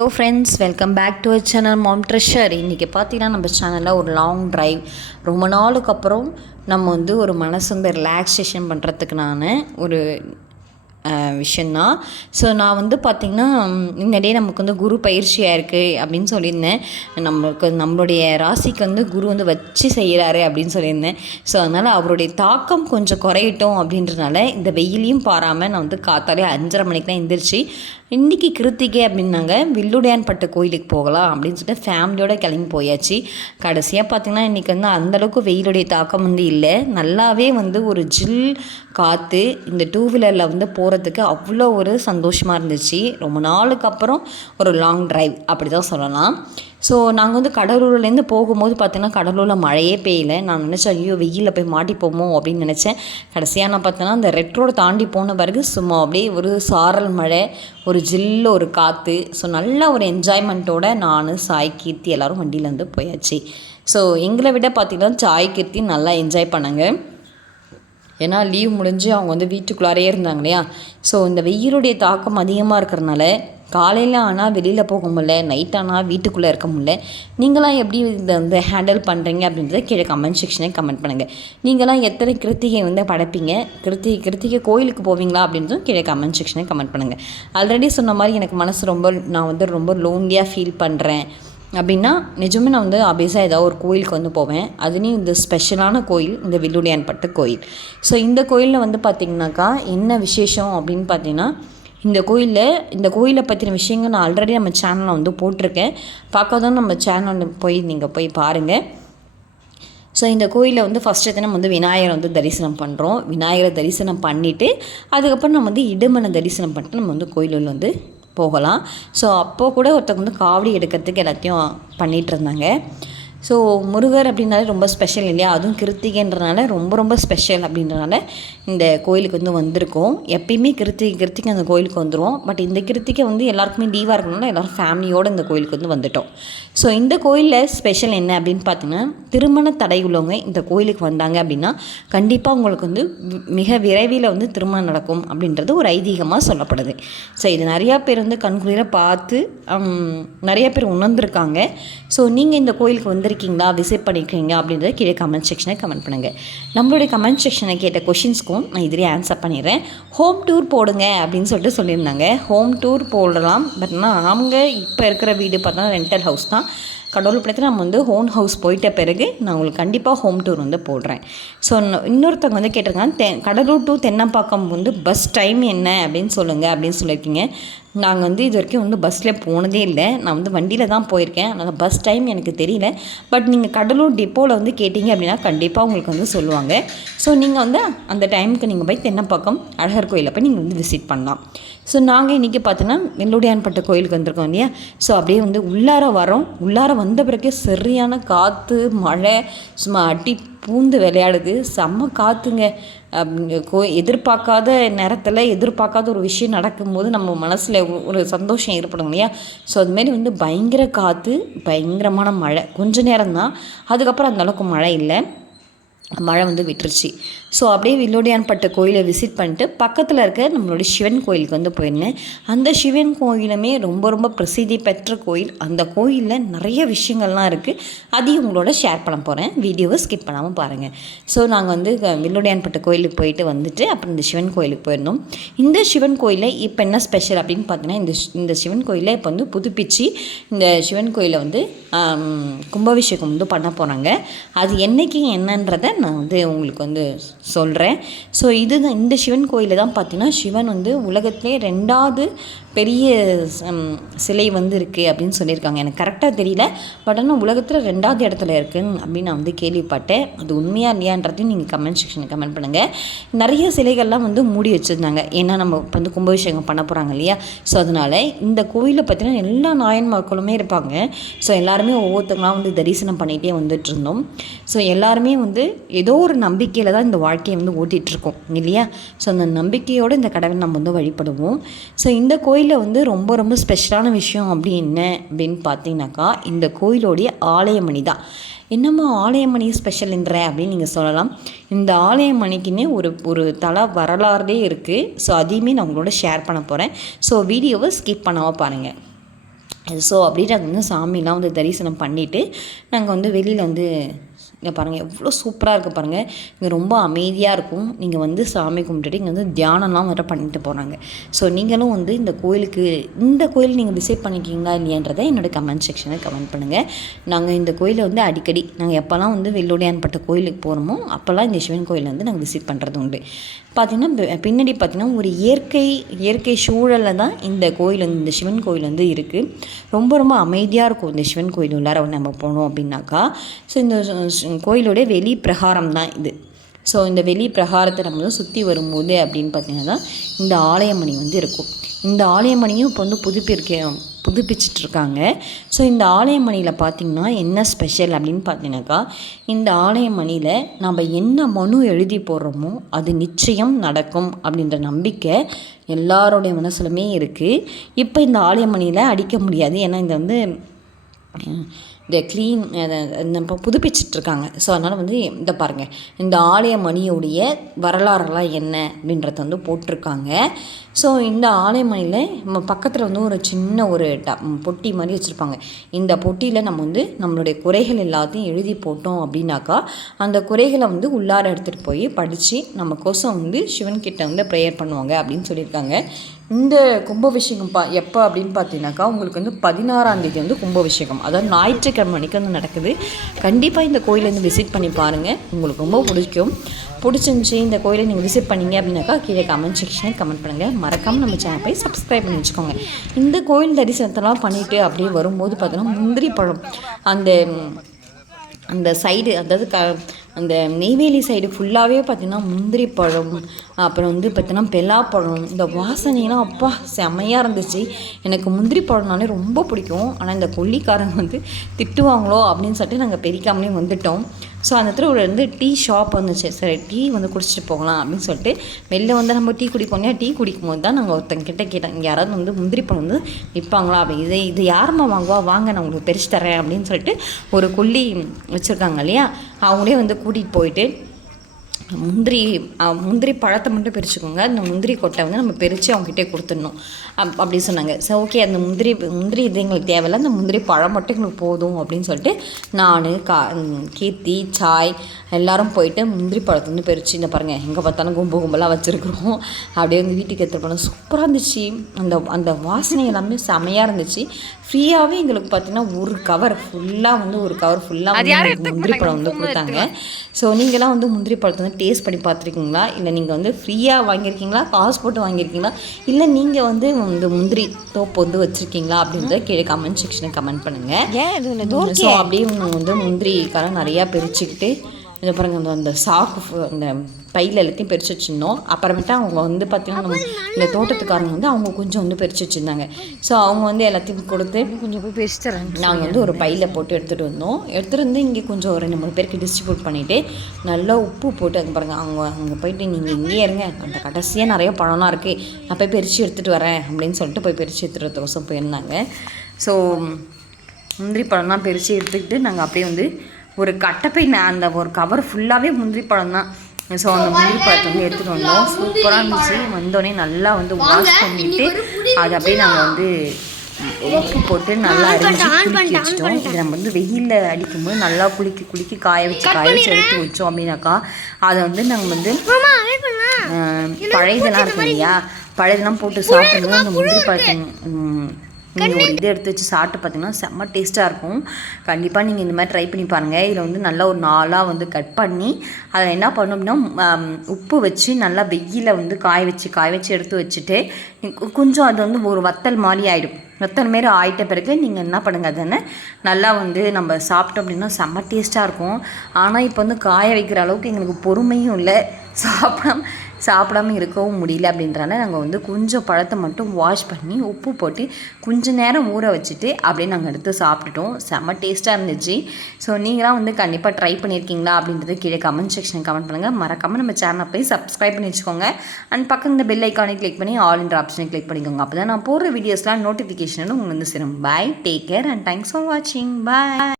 Hello friends welcome back to our channel mom treasure இன்றைக்கி பார்த்தீங்கன்னா நம்ம சேனலில் ஒரு லாங் ட்ரைவ் ரொம்ப நாளுக்கு அப்புறம் நம்ம வந்து ஒரு மனசு வந்து ரிலாக்ஸேஷன் பண்ணுறதுக்கு நான் ஒரு விஷயந்தான் ஸோ நான் வந்து பார்த்திங்கன்னா முன்னாடியே நமக்கு வந்து குரு பயிற்சியாக இருக்குது அப்படின்னு சொல்லியிருந்தேன். நம்மளுக்கு நம்மளுடைய ராசிக்கு வந்து குரு வந்து வச்சு செய்கிறாரு அப்படின்னு சொல்லியிருந்தேன். ஸோ அதனால் அவருடைய தாக்கம் கொஞ்சம் குறையட்டும் அப்படின்றனால இந்த வெயிலையும் பாராமல் நான் வந்து காத்தாலே அஞ்சரை மணிக்கெலாம் எந்திரிச்சு இன்றைக்கி கிருத்திகை அப்படின்னாங்க. வில்லுடையான்பட்டு கோயிலுக்கு போகலாம் அப்படின்னு சொல்லிட்டு ஃபேமிலியோடு கிளம்பி போயாச்சு. கடைசியாக பார்த்திங்கன்னா இன்றைக்கி வந்து அந்தளவுக்கு வெயிலுடைய தாக்கம் வந்து இல்லை. நல்லாவே வந்து ஒரு ஜில் காற்று இந்த டூ வீலரில் வந்து போகிற போகிறதுக்கு அவ்வளோ ஒரு சந்தோஷமாக இருந்துச்சு. ரொம்ப நாளுக்கு அப்புறம் ஒரு லாங் ட்ரைவ் அப்படி தான் சொல்லலாம். ஸோ நாங்கள் வந்து கடலூர்லேருந்து போகும்போது பார்த்திங்கன்னா கடலூரில் மழையே பெய்யல. நான் நினச்சேன் ஐயோ வெயிலில் போய் மாட்டிப்போமோ அப்படின்னு நினச்சேன். கடைசியாக நான் பார்த்தேன்னா அந்த ரெட் ரோடு தாண்டி போன பிறகு சும்மா அப்படியே ஒரு சாரல் மழை ஒரு ஜில்லு ஒரு காற்று ஸோ நல்ல ஒரு என்ஜாய்மெண்ட்டோட நான் சாய் கீர்த்தி எல்லோரும் வண்டியிலேருந்து போயாச்சு. ஸோ எங்களை விட பார்த்திங்கன்னா சாய் கீர்த்தி நல்லா என்ஜாய் பண்ணாங்க. ஏன்னா லீவ் முடிஞ்சு அவங்க வந்து வீட்டுக்குள்ளாரே இருந்தாங்க இல்லையா? ஸோ இந்த வெயிலுடைய தாக்கம் அதிகமாக இருக்கிறனால காலையில் ஆனால் வெளியில் போக முடியல நைட் ஆனால் வீட்டுக்குள்ளே இருக்க முடியல. நீங்களாம் எப்படி இதை வந்து ஹேண்டில் பண்ணுறீங்க அப்படின்றத கீழே கமெண்ட் செக்ஷனே கமெண்ட் பண்ணுங்கள் நீங்களாம் எத்தனை கிருத்திகை வந்து படைப்பீங்க? கிருத்திகை கிருத்திகை கோயிலுக்கு போவீங்களா அப்படின்றதும் கீழே கமெண்ட் செக்ஷனே கமெண்ட் பண்ணுங்கள் ஆல்ரெடி சொன்ன மாதிரி எனக்கு மனசு ரொம்ப நான் வந்து ரொம்ப லோன்லியாக ஃபீல் பண்ணுறேன் அப்படின்னா நிஜமே நான் வந்து அபேஸாக ஏதாவது ஒரு கோயிலுக்கு வந்து போவேன். அதுலேயும் இந்த ஸ்பெஷலான கோயில் இந்த வில்லுடையான்பட்டு கோயில். ஸோ இந்த கோயிலில் வந்து பார்த்திங்கனாக்கா என்ன விசேஷம் அப்படின்னு பார்த்தீங்கன்னா இந்த கோயிலில் இந்த கோயிலை பற்றின விஷயங்கள் நான் ஆல்ரெடி நம்ம சேனலில் வந்து போட்டிருக்கேன். பார்க்காதான் நம்ம சேனலில் போய் நீங்கள் போய் பாருங்கள் ஸோ இந்த கோயிலில் வந்து ஃபஸ்ட்டு தினம் வந்து விநாயகர் வந்து தரிசனம் பண்ணுறோம் விநாயகரை தரிசனம் பண்ணிவிட்டு அதுக்கப்புறம் நம்ம வந்து இடுமனை தரிசனம் பண்ணிட்டு நம்ம வந்து கோயிலில் வந்து போகலாம். ஸோ அப்போது கூட ஒருத்தவங்க வந்து காவடி எடுக்கிறதுக்கு எல்லாத்தையும் பண்ணிகிட்டு இருந்தாங்க. ஸோ முருகர் அப்படின்னாலே ரொம்ப ஸ்பெஷல் இல்லையா? அதுவும் கிருத்திகைன்றனால ரொம்ப ரொம்ப ஸ்பெஷல் அப்படின்றனால இந்த கோயிலுக்கு வந்து வந்திருக்கோம். எப்பயுமே கிருத்திகை கிருத்திகை அந்த கோயிலுக்கு வந்துடுவோம் பட் இந்த கிருத்திகை வந்து எல்லாருக்குமே லீவாக இருக்கணும்னா எல்லோரும் ஃபேமிலியோடு இந்த கோயிலுக்கு வந்து வந்துட்டோம். ஸோ இந்த கோயிலில் ஸ்பெஷல் என்ன அப்படின்னு பார்த்தீங்கன்னா திருமண தடை உள்ளவங்க இந்த கோயிலுக்கு வந்தாங்க அப்படின்னா கண்டிப்பாக உங்களுக்கு வந்து மிக விரைவில் வந்து திருமணம் நடக்கும் அப்படின்றது ஒரு ஐதீகமாக சொல்லப்படுது. ஸோ இது நிறையா பேர் வந்து கண்குளிர பார்த்து நிறையா பேர் உணர்ந்துருக்காங்க. ஸோ நீங்கள் இந்த கோயிலுக்கு வந்திருக்கீங்க பண்ணியிருக்கீங்களா விசிட் பண்ணியிருக்கீங்க அப்படின்றத கீழே கமெண்ட் செக்ஷனை கமெண்ட் பண்ணுங்கள் நம்மளுடைய கமெண்ட் செக்ஷனை கேட்ட கொஷின்ஸ்க்கும் நான் இதிலே ஆன்சர் பண்ணிடுறேன். ஹோம் டூர் போடுங்க அப்படின்னு சொல்லிட்டு சொல்லியிருந்தாங்க. ஹோம் டூர் போடலாம். பட் ஆனால் அவங்க இப்போ இருக்கிற வீடு பார்த்தா ரெண்டல் ஹவுஸ் தான். கடவுள் படத்தில் நம்ம வந்து ஹோம் ஹவுஸ் போயிட்ட பிறகு நான் உங்களுக்கு கண்டிப்பாக ஹோம் டூர் வந்து போடுறேன். ஸோ இன்னொருத்தவங்க வந்து கேட்டிருக்காங்க தென் கடலூர் டு தென்னம்பாக்கம் வந்து பஸ் டைம் என்ன அப்படின்னு சொல்லுங்கள் அப்படின்னு சொல்லியிருக்கீங்க. நாங்கள் வந்து இது வரைக்கும் வந்து பஸ்ஸில் போனதே இல்லை. நான் வந்து வண்டியில் தான் போயிருக்கேன். அதனால் பஸ் டைம் எனக்கு தெரியல. பட் நீங்கள் கடலூர் டிப்போவில் வந்து கேட்டிங்க அப்படின்னா கண்டிப்பாக உங்களுக்கு வந்து சொல்லுவாங்க. ஸோ நீங்கள் வந்து அந்த டைமுக்கு நீங்கள் போய் தென்னப்பாக்கம் அழகர் கோயிலில் போய் நீங்கள் வந்து விசிட் பண்ணலாம். ஸோ நாங்கள் இன்றைக்கி பார்த்தோன்னா வெள்ளுடையான்பட்ட கோயிலுக்கு வந்திருக்கோம் இல்லையா? ஸோ அப்படியே வந்து உள்ளார வரோம் உள்ளார வந்து வந்த பிறகு சரியான காற்று மழை சும்மா அடி பூந்து விளையாடுது. செம்ம காற்றுங்க கோ எதிர்பார்க்காத நேரத்தில் எதிர்பார்க்காத ஒரு விஷயம் நடக்கும்போது நம்ம மனசில் ஒரு சந்தோஷம் ஏற்படும் இல்லையா? ஸோ அதுமாரி வந்து பயங்கர காற்று பயங்கரமான மழை. கொஞ்ச நேரம் தான் அதுக்கப்புறம் அந்தளவுக்கு மழை இல்லை. மழை வந்து விட்டுருச்சு. ஸோ அப்படியே வில்லோடியான்பட்ட கோயிலை விசிட் பண்ணிட்டு பக்கத்தில் இருக்க நம்மளுடைய சிவன் கோயிலுக்கு வந்து போயிருந்தேன். அந்த சிவன் கோயிலுமே ரொம்ப ரொம்ப பிரசித்தி பெற்ற கோயில். அந்த கோயிலில் நிறைய விஷயங்கள்லாம் இருக்குது அதையும் உங்களோட ஷேர் பண்ண போகிறேன் வீடியோவை ஸ்கிப் பண்ணாமல் பாருங்கள் ஸோ நாங்கள் வந்து வில்லோடியான்பட்ட கோயிலுக்கு போயிட்டு வந்துட்டு அப்புறம் இந்த சிவன் கோயிலுக்கு போயிருந்தோம். இந்த சிவன் கோயிலில் இப்போ என்ன ஸ்பெஷல் அப்படின்னு பார்த்தீங்கன்னா இந்த இந்த சிவன் கோயிலை இப்போ வந்து புதுப்பிச்சு இந்த சிவன் கோயிலை வந்து கும்பாபிஷேகம் வந்து பண்ண போகிறாங்க அது என்றைக்கு என்னன்றதை நான் வந்து உங்களுக்கு வந்து சொல்கிறேன் ஸோ இது இந்த சிவன் கோயிலில் தான் பார்த்தீங்கன்னா சிவன் வந்து உலகத்திலே ரெண்டாவது பெரிய சிலை வந்து இருக்குது அப்படின்னு சொல்லியிருக்காங்க. எனக்கு கரெக்டாக தெரியல பட் ஆனால் உலகத்தில் ரெண்டாவது இடத்துல இருக்குன்னு அப்படின்னு நான் வந்து கேள்விப்பட்டேன். அது உண்மையாக இல்லையான்றதையும் நீங்கள் கமெண்ட் செக்ஷனில் கமெண்ட் பண்ணுங்கள் நிறைய சிலைகள்லாம் வந்து மூடி வச்சுருந்தாங்க. ஏன்னா நம்ம இப்போ வந்து கும்பாபிஷேகம் பண்ண போகிறாங்க இல்லையா? ஸோ அதனால் இந்த கோயிலை பார்த்தீங்கன்னா எல்லா நாயன்மார்களுமே இருப்பாங்க. ஸோ எல்லாருமே ஒவ்வொருத்தங்களாம் வந்து தரிசனம் பண்ணிகிட்டே வந்துட்டு இருந்தோம். ஸோ எல்லாருமே வந்து ஏதோ ஒரு நம்பிக்கையில் தான் இந்த வாழ்க்கையை வந்து ஓட்டிகிட்ருக்கோம் இல்லையா? ஸோ அந்த நம்பிக்கையோடு இந்த கடவுள் நம்ம வந்து வழிபடுவோம். ஸோ இந்த கோயிலில் வந்து ரொம்ப ரொம்ப ஸ்பெஷலான விஷயம் அப்படி என்ன அப்படின்னு பார்த்தீங்கன்னாக்கா இந்த கோயிலோடைய ஆலயமணி தான். என்னம்மா ஆலயமணி ஸ்பெஷல்ன்ற அப்படின்னு நீங்கள் சொல்லலாம். இந்த ஆலயமணிக்குன்னே ஒரு ஒரு தலை வரலாறுலே இருக்குது ஸோ அதையுமே நான் உங்களோட ஷேர் பண்ண போகிறேன் ஸோ வீடியோவை ஸ்கிப் பண்ணாமல் பாருங்கள் ஸோ அப்படியே நாங்கள் வந்து சாமிலாம் வந்து தரிசனம் பண்ணிவிட்டு நாங்கள் வந்து வெளியில் வந்து இங்கே பாருங்கள் எவ்வளோ சூப்பராக இருக்குது பாருங்கள் இங்கே ரொம்ப அமைதியாக இருக்கும். நீங்கள் வந்து சாமி கும்பிட்டுட்டு இங்கே வந்து தியானம்லாம் வர பண்ணிட்டு போகிறாங்க ஸோ நீங்களும் வந்து இந்த கோயிலுக்கு இந்த கோயில் நீங்கள் விசிட் பண்ணியிருக்கீங்களா இல்லையன்றதை என்னோடய கமெண்ட் செக்ஷனில் கமெண்ட் பண்ணுங்கள் நாங்கள் இந்த கோயிலை வந்து அடிக்கடி நாங்கள் எப்போல்லாம் வந்து வெள்ளோடையான்பட்ட கோயிலுக்கு போகிறோமோ அப்போல்லாம் இந்த சிவன் கோயிலை வந்து நாங்கள் விசிட் பண்ணுறது உண்டு. பார்த்திங்கன்னா பின்னாடி பார்த்திங்கன்னா ஒரு இயற்கை இயற்கை சூழலில் தான் இந்த கோயில் வந்து இந்த சிவன் கோயில் வந்து இருக்குது ரொம்ப ரொம்ப அமைதியாக இருக்கும் இந்த சிவன் கோயில் உள்ளார நம்ம போனோம் அப்படின்னாக்கா. ஸோ இந்த கோயிலுடைய வெளி பிரகாரம் தான் இது. ஸோ இந்த வெளி பிரகாரத்தை நம்ம வந்து சுற்றி வரும்போது அப்படின்னு பார்த்தீங்கன்னா இந்த ஆலயமணி வந்து இருக்கும். இந்த ஆலயமணியும் இப்போ வந்து புதுப்பிருக்க புதுப்பிச்சிட்ருக்காங்க. ஸோ இந்த ஆலயமணியில் பார்த்திங்கன்னா என்ன ஸ்பெஷல் அப்படின்னு பார்த்தீங்கன்னாக்கா இந்த ஆலயமணியில் நம்ம என்ன மனு எழுதி போடுறோமோ அது நிச்சயம் நடக்கும் அப்படின்ற நம்பிக்கை எல்லாருடைய மனசுலுமே இருக்குது இப்போ இந்த ஆலயமணியில் அடிக்க முடியாது. ஏன்னா இந்த வந்து இந்த க்ளீன் இப்போ புதுப்பிச்சிட்ருக்காங்க. ஸோ அதனால் வந்து இந்த பாருங்கள் இந்த ஆலய மணியுடைய வரலாறுலாம் என்ன அப்படின்றத வந்து போட்டிருக்காங்க. ஸோ இந்த ஆலயமணியில் நம்ம பக்கத்தில் வந்து ஒரு சின்ன ஒரு ட பொட்டி மாதிரி வச்சுருப்பாங்க. இந்த பொட்டியில் நம்ம வந்து நம்மளுடைய குறைகள் எல்லாத்தையும் எழுதி போட்டோம் அப்படின்னாக்கா அந்த குறைகளை வந்து உள்ளார எடுத்துகிட்டு போய் படித்து நம்ம கோசம் வந்து சிவன்கிட்ட வந்து ப்ரேயர் பண்ணுவாங்க அப்படின்னு சொல்லியிருக்காங்க. இந்த கும்பாபிஷேகம் பா எப்போ அப்படின்னு பார்த்தீங்கன்னாக்கா உங்களுக்கு வந்து பதினாறாம் தேதி வந்து கும்பாபிஷேகம். அதாவது ஞாயிற்றுக்கிழமை மணிக்கு வந்து நடக்குது. கண்டிப்பாக இந்த கோயிலை வந்து விசிட் பண்ணி பாருங்கள் உங்களுக்கு ரொம்ப பிடிக்கும். பிடிச்சிருந்துச்சி இந்த கோயிலை நீங்கள் விசிட் பண்ணீங்க அப்படின்னாக்கா கீழே கமெண்ட் செக்ஷனில் கமெண்ட் பண்ணுங்கள் மறக்காமல் நம்ம சேனல் போய் சப்ஸ்கிரைப் பண்ணி வச்சுக்கோங்க. இந்த கோயில் தரிசனத்தெல்லாம் பண்ணிவிட்டு அப்படியே வரும்போது பார்த்தோன்னா முந்திரி பழம். அந்த அந்த சைடு அதாவது க அந்த நெய்வேலி சைடு ஃபுல்லாகவே பார்த்திங்கன்னா முந்திரி பழம் அப்புறம் வந்து பார்த்திங்கன்னா பெலாப்பழம் இந்த வாசனைலாம் அப்பா செம்மையாக இருந்துச்சு. எனக்கு முந்திரி பழம்னாலே ரொம்ப பிடிக்கும். ஆனால் இந்த கொல்லிக்காரங்க வந்து திட்டுவாங்களோ அப்படின்னு சொல்லிட்டு நாங்கள் பெரிக்காமலே வந்துட்டோம். ஸோ அந்த இடத்துல ஒரு வந்து டீ ஷாப் வந்துச்சு. சரி டீ வந்து குடிச்சிட்டு போகலாம் அப்படின்னு சொல்லிட்டு வெளில வந்து நம்ம டீ குடிப்போம் இல்லையா? டீ குடிக்கும் போது தான் நாங்கள் ஒருத்தங்க கிட்டே கேட்டோம் இங்கே யாராவது வந்து முந்திரி பழம் வந்து விற்பாங்களா அப்படி இதை இது யாரும்மா வாங்குவா? வாங்க நான் உங்களுக்கு பிரித்து தரேன் அப்படின்னு சொல்லிட்டு ஒரு கொல்லி வச்சுருக்காங்க இல்லையா? அவங்களே வந்து கூட்டிகிட்டு போயிட்டு முந்திரி முந்திரி பழத்தை மட்டும் பிரிச்சுக்கோங்க. அந்த முந்திரி கொட்டை வந்து நம்ம பிரித்து அவங்ககிட்டே கொடுத்துடணும். அப் அப்படி சொன்னாங்க. ஸோ ஓகே அந்த முந்திரி முந்திரி இது எங்களுக்கு தேவையில்ல. அந்த முந்திரி பழம் மட்டும் எங்களுக்கு போதும் அப்படின்னு சொல்லிட்டு நான் கா கீர்த்தி சாய் எல்லோரும் போயிட்டு முந்திரி பழத்தை வந்து பிரித்து இந்த பாருங்கள் எங்கே பார்த்தாலும் கும்பு கும்பலாக வச்சுருக்குறோம். அப்படியே வந்து வீட்டுக்கு எடுத்துகிட்டு போனோம். சூப்பராக இருந்துச்சு. அந்த அந்த வாசனை எல்லாமே செமையாக இருந்துச்சு. ஃப்ரீயாகவே எங்களுக்கு பார்த்தீங்கன்னா ஒரு கவர் ஃபுல்லாக வந்து ஒரு கவர் ஃபுல்லாக வந்து முந்திரி பழம் வந்து கொடுத்தாங்க. ஸோ நீங்களாம் வந்து முந்திரி பழத்தை வந்து டேஸ்ட் பண்ணி பார்த்துருக்கீங்களா? இல்லை நீங்கள் வந்து ஃப்ரீயாக வாங்கியிருக்கீங்களா? காசு போட்டு வாங்கியிருக்கீங்களா? இல்லை நீங்கள் வந்து இந்த முந்திரி தோப்பு வந்து வச்சுருக்கீங்களா? அப்படின்றத கீழே கமெண்ட் செக்ஷனில் கமெண்ட் பண்ணுங்கள் ஸோ அப்படியே வந்து முந்திரி காரம் நிறையா பிரிச்சுக்கிட்டு இதை பாருங்கள் அந்த அந்த சாக்கு அந்த பையில் எல்லாத்தையும் பிரித்து வச்சுருந்தோம். அப்புறமேட்டா அவங்க வந்து பார்த்திங்கன்னா நம்ம இந்த தோட்டத்துக்காரங்க வந்து அவங்க கொஞ்சம் வந்து பிரித்து வச்சுருந்தாங்க. ஸோ அவங்க வந்து எல்லாத்தையும் கொடுத்து கொஞ்சம் போய் பிரித்து தரேன் நாங்கள் வந்து ஒரு பையில் போட்டு எடுத்துகிட்டு வந்தோம். எடுத்துகிட்டு வந்து இங்கே கொஞ்சம் ஒரு ரெண்டு மூணு பேருக்கு டிஸ்ட்ரிபியூட் பண்ணிவிட்டு நல்லா உப்பு போட்டு அது பாருங்கள் அவங்க அங்கே போயிட்டு நீங்கள் இங்கேயே இருங்க. அந்த கடைசியாக நிறைய பழம்லாம் இருக்குது நான் போய் பிரித்து எடுத்துகிட்டு வரேன் அப்படின்னு சொல்லிட்டு போய் பிரித்து எடுத்துகிட்டு போயிருந்தாங்க. ஸோ முந்திரி பழம்லாம் பிரித்து எடுத்துக்கிட்டு நாங்கள் அப்படியே வந்து ஒரு கட்டப்பை அந்த ஒரு கவர் ஃபுல்லாகவே முந்திரி பழம் தான். ஸோ அந்த முந்திரி பழத்தை வந்து எடுத்துகிட்டு வந்தோம். சூப்பராக இருந்துச்சு. வந்தோடனே நல்லா வந்து வாஷ் பண்ணிவிட்டு அதை அப்படியே நாங்கள் வந்து உப்பு போட்டு நல்லா அரிஞ்சு குளிக்க வச்சிட்டோம். இதை நம்ம வந்து வெயிலில் அடிக்கும்போது நல்லா குளிக்க குளிக்க காய வச்சு காய வச்சு எடுத்து வச்சோம் அப்படின்னாக்கா அதை வந்து நாங்கள் வந்து பழையதெல்லாம் இருக்கும் இல்லையா பழையதெல்லாம் போட்டு சாப்பிடும்போது அந்த முந்திரி பழத்தை நீங்கள் ஒரு இதை எடுத்து வச்சு சாப்பிட்டு பார்த்தீங்கன்னா செம்ம டேஸ்ட்டாக இருக்கும். கண்டிப்பாக நீங்கள் இந்த மாதிரி ட்ரை பண்ணி பாருங்கள் இதில் வந்து நல்லா ஒரு நாளாக வந்து கட் பண்ணி அதில் என்ன பண்ணணும் அப்படின்னா உப்பு வச்சு நல்லா வெயிலில் வந்து காய வச்சு காய வச்சு எடுத்து வச்சுட்டு கொஞ்சம் அது வந்து ஒரு வத்தல் மாதிரி ஆகிடும் வத்தல் மாரி ஆயிட்ட பிறகு நீங்கள் என்ன பண்ணுங்கள் அதுன்னு நல்லா வந்து நம்ம சாப்பிட்டோம் அப்படின்னா செம்ம டேஸ்ட்டாக இருக்கும். ஆனால் இப்போ வந்து காய வைக்கிற அளவுக்கு எங்களுக்கு பொறுமையும் இல்லை. சாப்பிடாம சாப்பிடாம இருக்கவும் முடியல அப்படின்றனால நாங்கள் வந்து கொஞ்சம் பழத்தை மட்டும் வாஷ் பண்ணி உப்பு போட்டு கொஞ்சம் நேரம் ஊற வச்சுட்டு அப்படியே நாங்கள் எடுத்து சாப்பிட்டுட்டோம். செம்ம டேஸ்ட்டாக இருந்துச்சு. ஸோ நீங்களாம் வந்து கண்டிப்பாக ட்ரை பண்ணியிருக்கீங்களா அப்படின்றது கீழே கமெண்ட் செக்ஷன் கமெண்ட் பண்ணுங்கள் மறக்காமல் நம்ம சேனலை போய் சப்ஸ்கிரைப் பண்ணி வச்சுக்கோங்க. அண்ட் பக்கம் இந்த பெல் ஐக்கானை கிளிக் பண்ணி ஆல் இன்ற ஆப்ஷனை கிளிக் பண்ணிக்கோங்க. அப்போ தான் நான் போடுற வீடியோஸ்லாம் நோட்டிஃபிகேஷன் உங்களுக்கு வந்து சேரும். Bye take care and thanks for வாட்சிங் பாய்